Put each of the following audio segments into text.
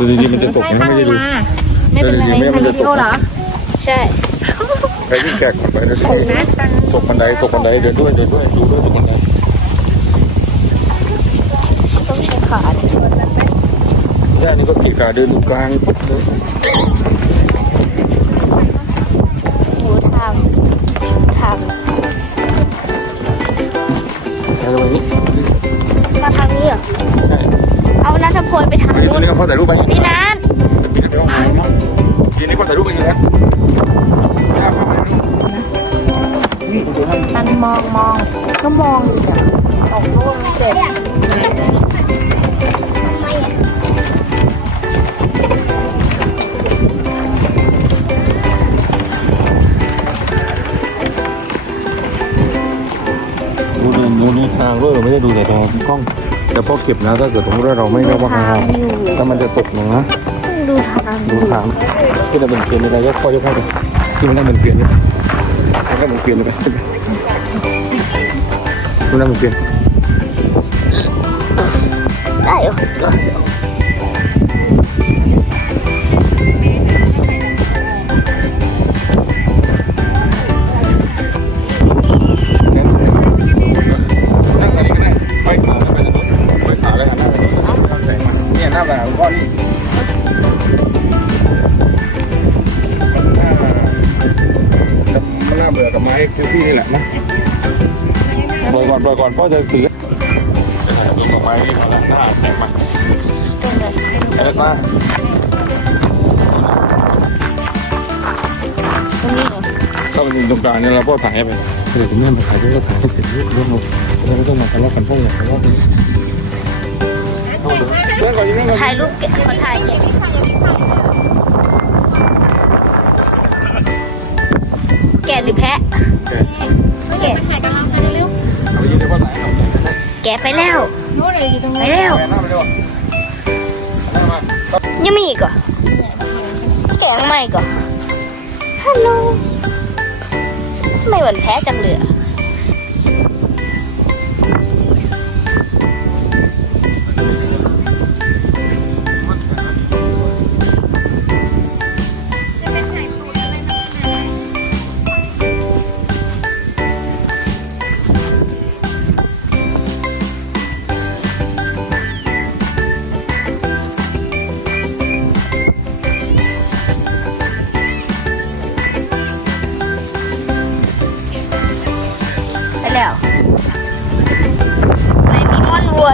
ดูดีๆมันจะตกใช่นะตั้งไม่เวได้ดูลาไม่เป็นไรไม่ได้ทำไม่ได้วิดีโอเหรอ ใช่ไปที่แจกไปนะส่งนะตังตกบันไดตกบันไดเดินด้วยเดินด้วยดูด้วยตกบันไดต้องใช้ขาเนี่ยย่านี่ก็กีกาเดินอยู่กลางปุ๊บเลย พลไปทางไปตรนู้งนนี้ก็พอถ่ายรูปไปพี่นัททีนี้ไปห้องน้ำทีนี้ก็ถ่ายรูปไปอยู่แล้วย่เข้าไปนี่คุณดูท่นตันมองมองก็มองอยู่อะออกร่วงเจ็บดูดิดูนี่ทางด้วยเราไม่ได้ดูแต่ทางกล้อง แต่พอเก็บนะถ้าเกิดสมมติว่าเราไม่ระวังทางอยู่ถ้ามันจะตกลงนะดูทางอดูยู่ทางที่เราเป็นเปลี่ยนอะไรก็ค่อยๆไปที่มันนั่งเป็นเปลี่ยนนี่มันก็เป็นเปลี่ยนไปมันนั่งเป็นเปลี่ยนได้เหรอ ลฟี่นี่แหละนะปล่อยก่อนปล่อยก่อนพ่อจะถือดูดอกไม้นี่เขาละหน้าแสงมาเอ็ดมาตรงนี้เหรอเข้าไปตรงกลางเนี่ยเราพ่อถ่ายให้ไปเดี๋ยวคุณแม่มาถ่ายด้วยก็ถ่ายให้เสร็จเรื่องเราเราไม่ต้องมาทะเลาะกันพ่อหรอกทะเลาะกันเรื่องก่อนยังไงก่อนถ่ายรูปแกะขอถ่ายแกะแกะหรือแพะ แกะถ่ายกันแล้วเร็วเอายืนเดี๋ยวพ่อถ่ายเอาแกะไปแล้วๆนู้นเลยอยู่ตรงไปนู้นแล้ว แกหน้าไปเร็วหน้ามายังมีอีกเหรอแกะใหม่ก่อนฮัลโหลไม่เหมือนแพ้จังเลยอะจะ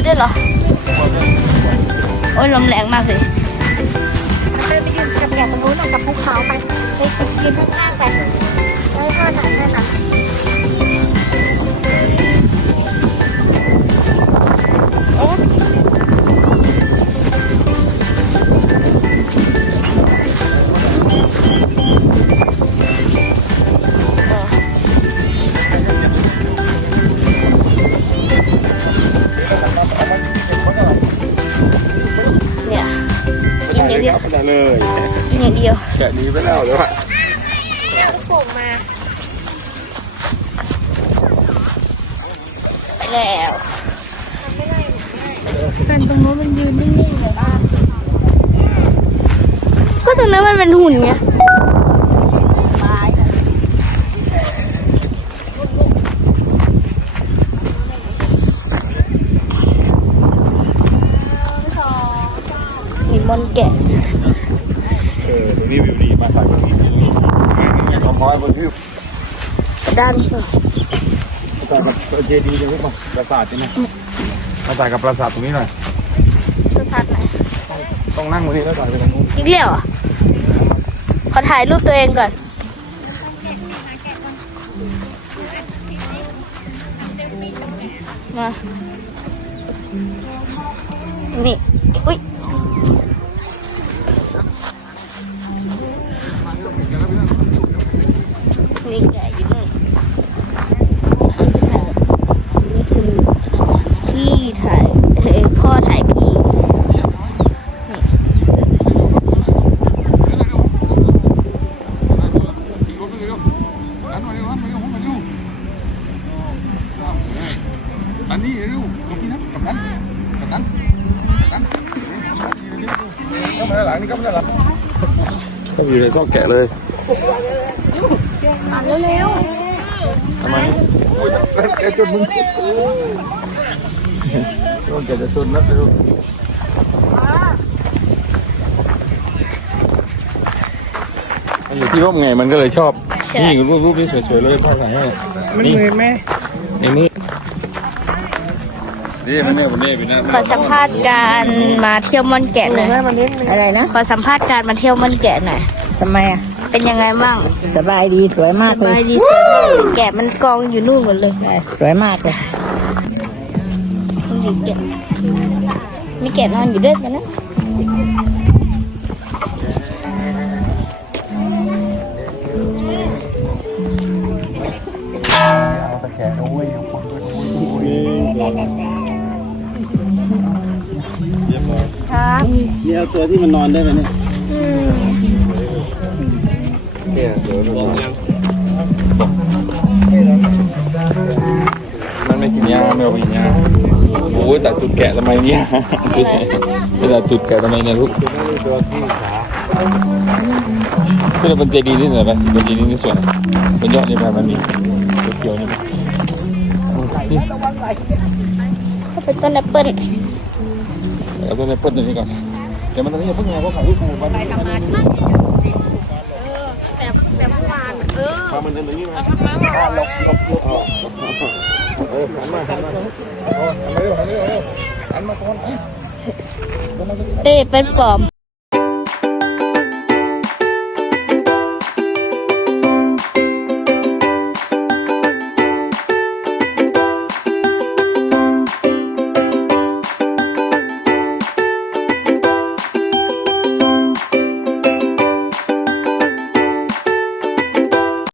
ด้วยเหรอ โอ้ยลมแรงมากเลยไปยืนกับแกะตรงนู้นน่ะกับภูเขาไปไปยืนข้างๆไปไว้ท่าไหนนั่นน่ เดียวไม่ได้เลยกินอย่างเดียวแกะดีไปแล้วเดี๋ยวอะเนี่ยลูกโป่งมา ไปแล้วเป็นตรงนู้นมันยืนนิ่งๆเลยบ้านก็ตรงนั้นมันเป็นหุ่นไง มีมอนแกะ เออตรงนี้วิวดีมาถ่ายตรงนี้วิวดี น้องน้อยบนที่ด้านนี้ถ่ายกับเจดีย์เลยพวกมันปราสาทใช่ไหมมาถ่ายกับปราสาทตรงนี้หน่อยตัวสัตว์ไหนต้องนั่งตรงนี้แล้วถ่ายไปตรงนู้นอีกเลี้ยวเหรอขอถ่ายรูปตัวเองก่อนมานี่อุ้ย นี่แกะอยู่นู่นนี่คือพี่ถ่ายเอพ่อถ่ายพี่อันนี้เร็วตรงนี้นะกับนั้นกับนั้นกับนั้นเข้ามาด้หลังนี่เข้ามาด้หลังก็อยู่ในซอกแกะเลย อ่านเร็วทำไมโอ้ยแกะจนมึงโดนแกะจะชนนะเร็วมันอยู่ที่ร่มไงมันก็เลยชอบใช่นี่รูปรูปนี้สวยๆเลยพ่อถ่ายให้มันนี่เหนื่อยไหมนี่นี่นี่มันเนี่ยมันเนี่ยเป็นหน้าขอสัมภาษณ์การมาเที่ยวม่อนแกะหน่อยอะไรนะ ขอสัมภาษณ์การมาเที่ยวม่อนแกะหน่อย ทำไมอะ เป็นยังไงบ้างสบายดีสวยมากสเลบายยดีสวยมากแกะมันกองอยู่นู่นหมดเลยสวยมากเลยมีแกะมีแกะนอนอยู่ด้วยกันนะนี่เอาตัวที่มันนอนได้ไหมเนี่ย เนี่ยเดี๋ยวบอกยังมันไม่กินยาไม่เอาไปกินยาโอ้ยแต่จุดแกะทำไมเนี่ยไม่แต่จุดแกะทำไมเนี่ยลูกตัวที่ขาที่เราเป็นเจดีย์นี่เหรอไปเป็นเจดีย์นี่สวยเป็นยอดนี่ไปมันมีเขียวๆนี่นี่เข้าไปต้นแอปเปิ้ลเอาตัวในเปิดตัวนี้ก่อนเดี๋ยวมันตรงนี้อย่าเพิ่งเอาเพราะเขาลูกมันไปทำงานแต่ แต่เมื่อวานเออมันเดินอย่างนี้มาลบลบลบเออหันมาหันมาหันมาหันมาหันมาก่อนเต้เป็นปอม